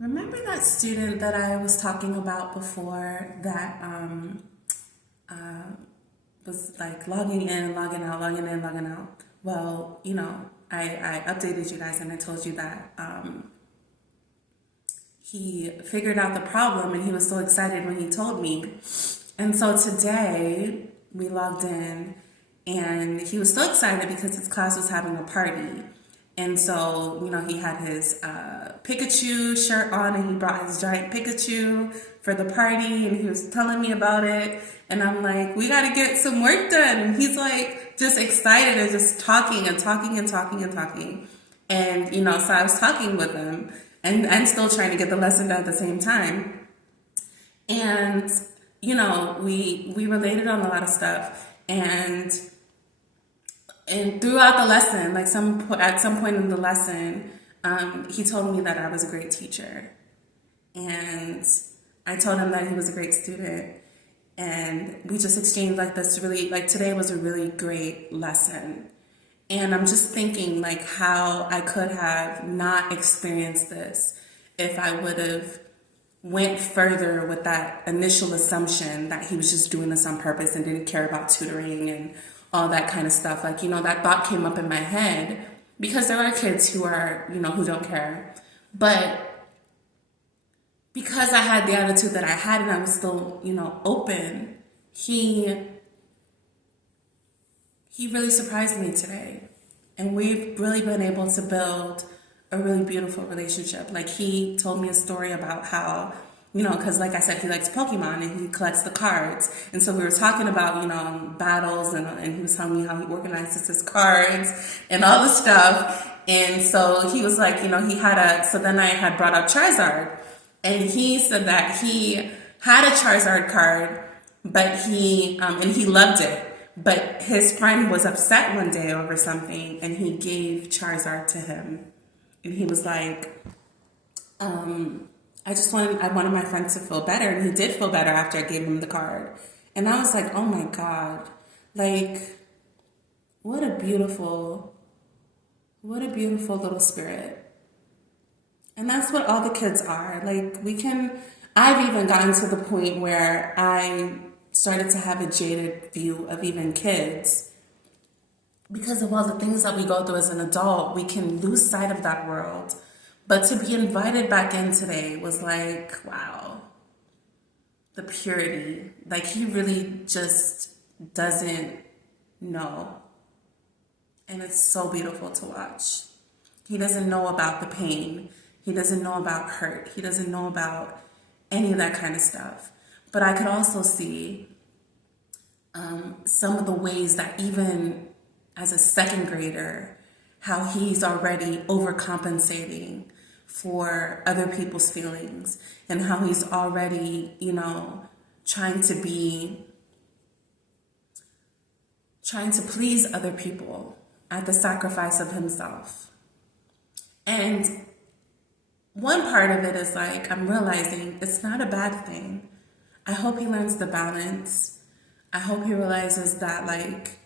Remember that student that I was talking about before that was like logging in, logging out, logging in, logging out? Well, I updated you guys and I told you that he figured out the problem and he was so excited when he told me. And so today we logged in and he was so excited because his class was having a party. And so, he had his Pikachu shirt on and he brought his giant Pikachu for the party and he was telling me about it. And I'm like, we got to get some work done. And he's like, just excited and just talking and talking and talking and talking. And, so I was talking with him and still trying to get the lesson done at the same time. And, we related on a lot of stuff. And throughout the lesson, like at some point in the lesson, he told me that I was a great teacher, and I told him that he was a great student, and we just exchanged like this really like today was a really great lesson, and I'm just thinking like how I could have not experienced this if I would have went further with that initial assumption that he was just doing this on purpose and didn't care about tutoring and all that kind of stuff. Like, that thought came up in my head because there are kids who are, who don't care. But because I had the attitude that I had and I was still, open, he really surprised me today. And we've really been able to build a really beautiful relationship. Like he told me a story about how, because like I said, he likes Pokemon and he collects the cards. And so we were talking about, battles and he was telling me how he organizes his cards and all the stuff. And so he was like, so then I had brought up Charizard. And he said that he had a Charizard card, but and he loved it. But his friend was upset one day over something, and he gave Charizard to him. And he was like, I wanted my friend to feel better. And he did feel better after I gave him the card. And I was like, oh my God, like, what a beautiful little spirit. And that's what all the kids are. Like, I've even gotten to the point where I started to have a jaded view of even kids. Because of all the things that we go through as an adult, we can lose sight of that world. But to be invited back in today was like, wow, the purity. Like, he really just doesn't know. And it's so beautiful to watch. He doesn't know about the pain. He doesn't know about hurt. He doesn't know about any of that kind of stuff. But I could also see some of the ways that even as a second grader, how he's already overcompensating for other people's feelings and how he's already, trying to please other people at the sacrifice of himself. And one part of it is like, I'm realizing it's not a bad thing. I hope he learns the balance. I hope he realizes that, like,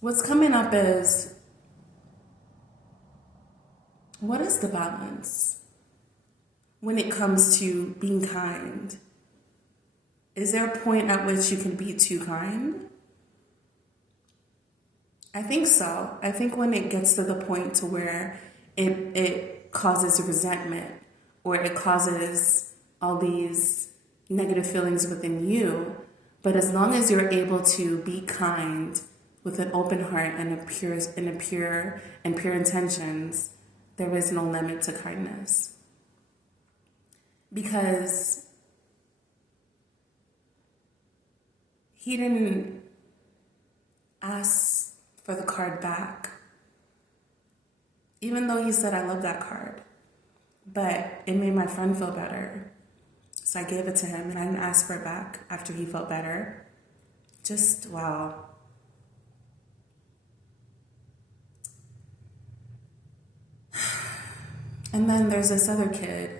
what's coming up is, what is the balance when it comes to being kind? Is there a point at which you can be too kind? I think so. I think when it gets to the point to where it causes resentment or it causes all these negative feelings within you, but as long as you're able to be kind with an open heart and pure intentions, there is no limit to kindness. Because he didn't ask for the card back. Even though he said, I love that card. But it made my friend feel better. So I gave it to him and I didn't ask for it back after he felt better. Just, wow. And then there's this other kid.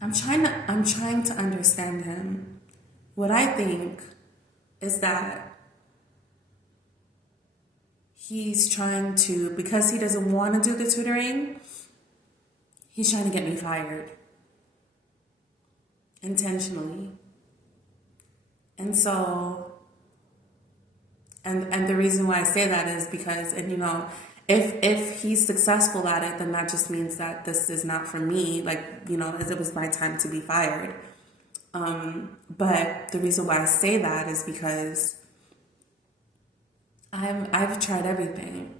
I'm trying to understand him. What I think is that he's trying to, because he doesn't want to do the tutoring, he's trying to get me fired intentionally. And so, and the reason why I say that is because, and you know, if he's successful at it, then that just means that this is not for me. Like, you know, it was my time to be fired. But the reason why I say that is because I've tried everything.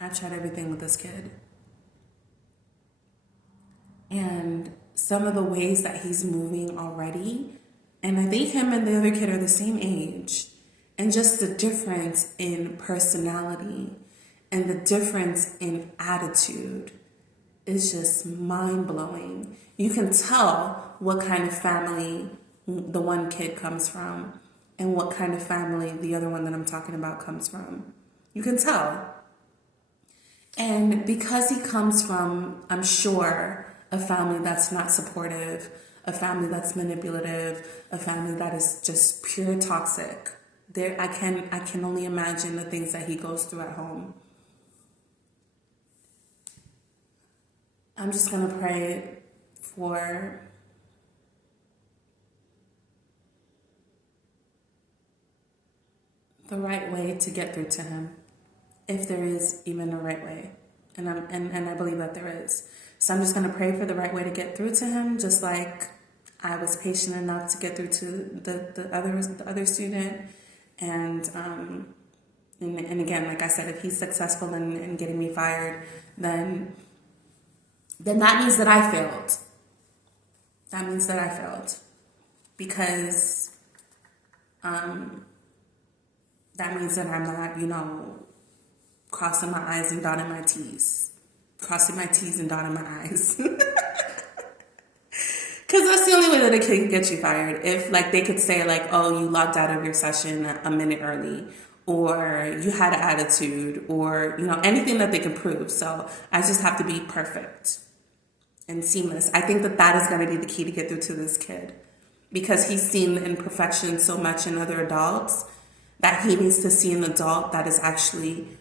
I've tried everything with this kid. And some of the ways that he's moving already, and I think him and the other kid are the same age, and just the difference in personality and the difference in attitude is just mind-blowing. You can tell what kind of family the one kid comes from and what kind of family the other one that I'm talking about comes from. You can tell. And because he comes from, I'm sure, a family that's not supportive, a family that's manipulative, a family that is just pure toxic, I can only imagine the things that he goes through at home. I'm just going to pray for the right way to get through to him, if there is even a right way. And I believe that there is. So I'm just going to pray for the right way to get through to him, just like I was patient enough to get through to the other student. And again, like I said, if he's successful in getting me fired, then that means that I failed. That means that I failed. Because that means that I'm not, you know, crossing my I's and dotting my T's. Crossing my T's and dotting my I's. Because that's the only way that it can get you fired. If, like, they could say, like, oh, you logged out of your session a minute early, or you had an attitude, or, you know, anything that they can prove. So I just have to be perfect and seamless. I think that is going to be the key to get through to this kid, because he's seen imperfection so much in other adults that he needs to see an adult that is actually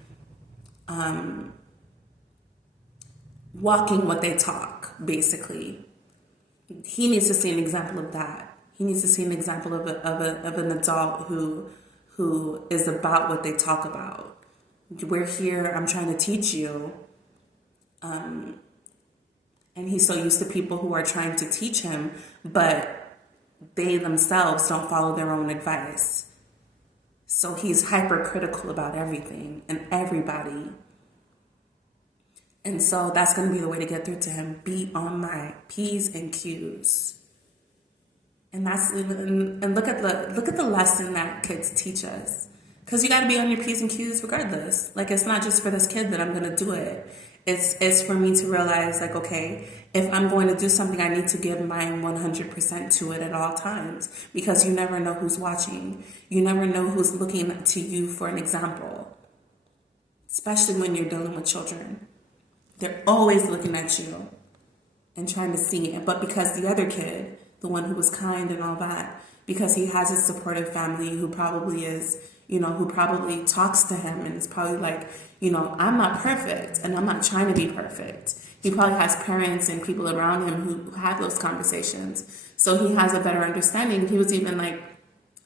walking what they talk, basically. He needs to see an example of that. He needs to see an example of an adult who is about what they talk about. We're here, I'm trying to teach you. And he's so used to people who are trying to teach him, but they themselves don't follow their own advice. So he's hypercritical about everything and everybody. And so that's going to be the way to get through to him. Be on my P's and Q's. And look at the lesson that kids teach us. Because you got to be on your P's and Q's regardless. Like, it's not just for this kid that I'm going to do it. It's for me to realize, like, okay, if I'm going to do something, I need to give my 100% to it at all times. Because you never know who's watching. You never know who's looking to you for an example. Especially when you're dealing with children. They're always looking at you and trying to see it. But because the other kid, the one who was kind and all that, because he has a supportive family who probably is, you know, who probably talks to him and is probably like, you know, I'm not perfect and I'm not trying to be perfect. He probably has parents and people around him who have those conversations. So he has a better understanding. He was even like,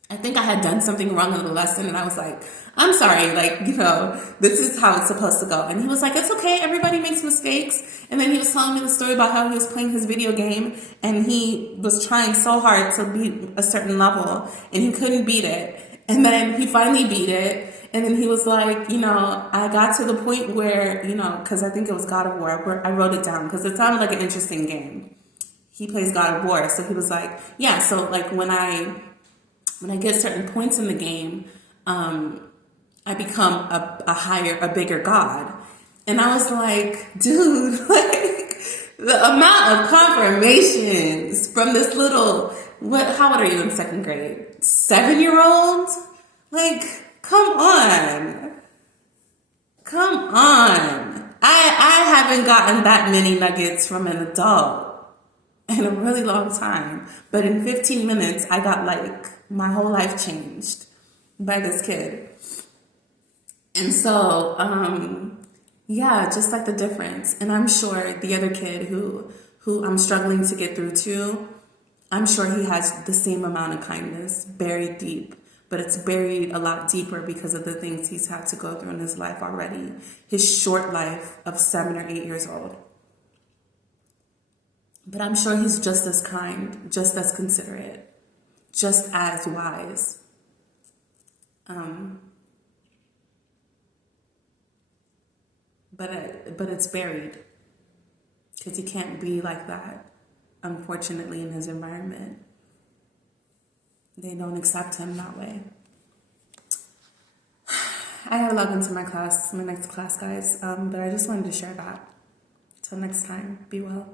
I think I had done something wrong in the lesson, and I was like, I'm sorry, like, you know, this is how it's supposed to go. And he was like, it's okay, everybody makes mistakes. And then he was telling me the story about how he was playing his video game, and he was trying so hard to beat a certain level, and he couldn't beat it. And then he finally beat it, and then he was like, you know, I got to the point where, you know, because I think it was God of War, I wrote it down, because it sounded like an interesting game. He plays God of War, so he was like, yeah, so, like, when I get certain points in the game, I become a bigger God. And I was like, dude, like, the amount of confirmations from this little, how old are you in second grade? 7-year-old? Like, come on. Come on. I haven't gotten that many nuggets from an adult in a really long time. But in 15 minutes, I got, like, my whole life changed by this kid. And so, yeah, just like the difference. And I'm sure the other kid who I'm struggling to get through to, I'm sure he has the same amount of kindness buried deep, but it's buried a lot deeper because of the things he's had to go through in his life already. His short life of 7 or 8 years old. But I'm sure he's just as kind, just as considerate, just as wise. But it's buried because he can't be like that, unfortunately, in his environment. They don't accept him that way. I gotta log into my class, my next class, guys. But I just wanted to share that. Till next time, be well.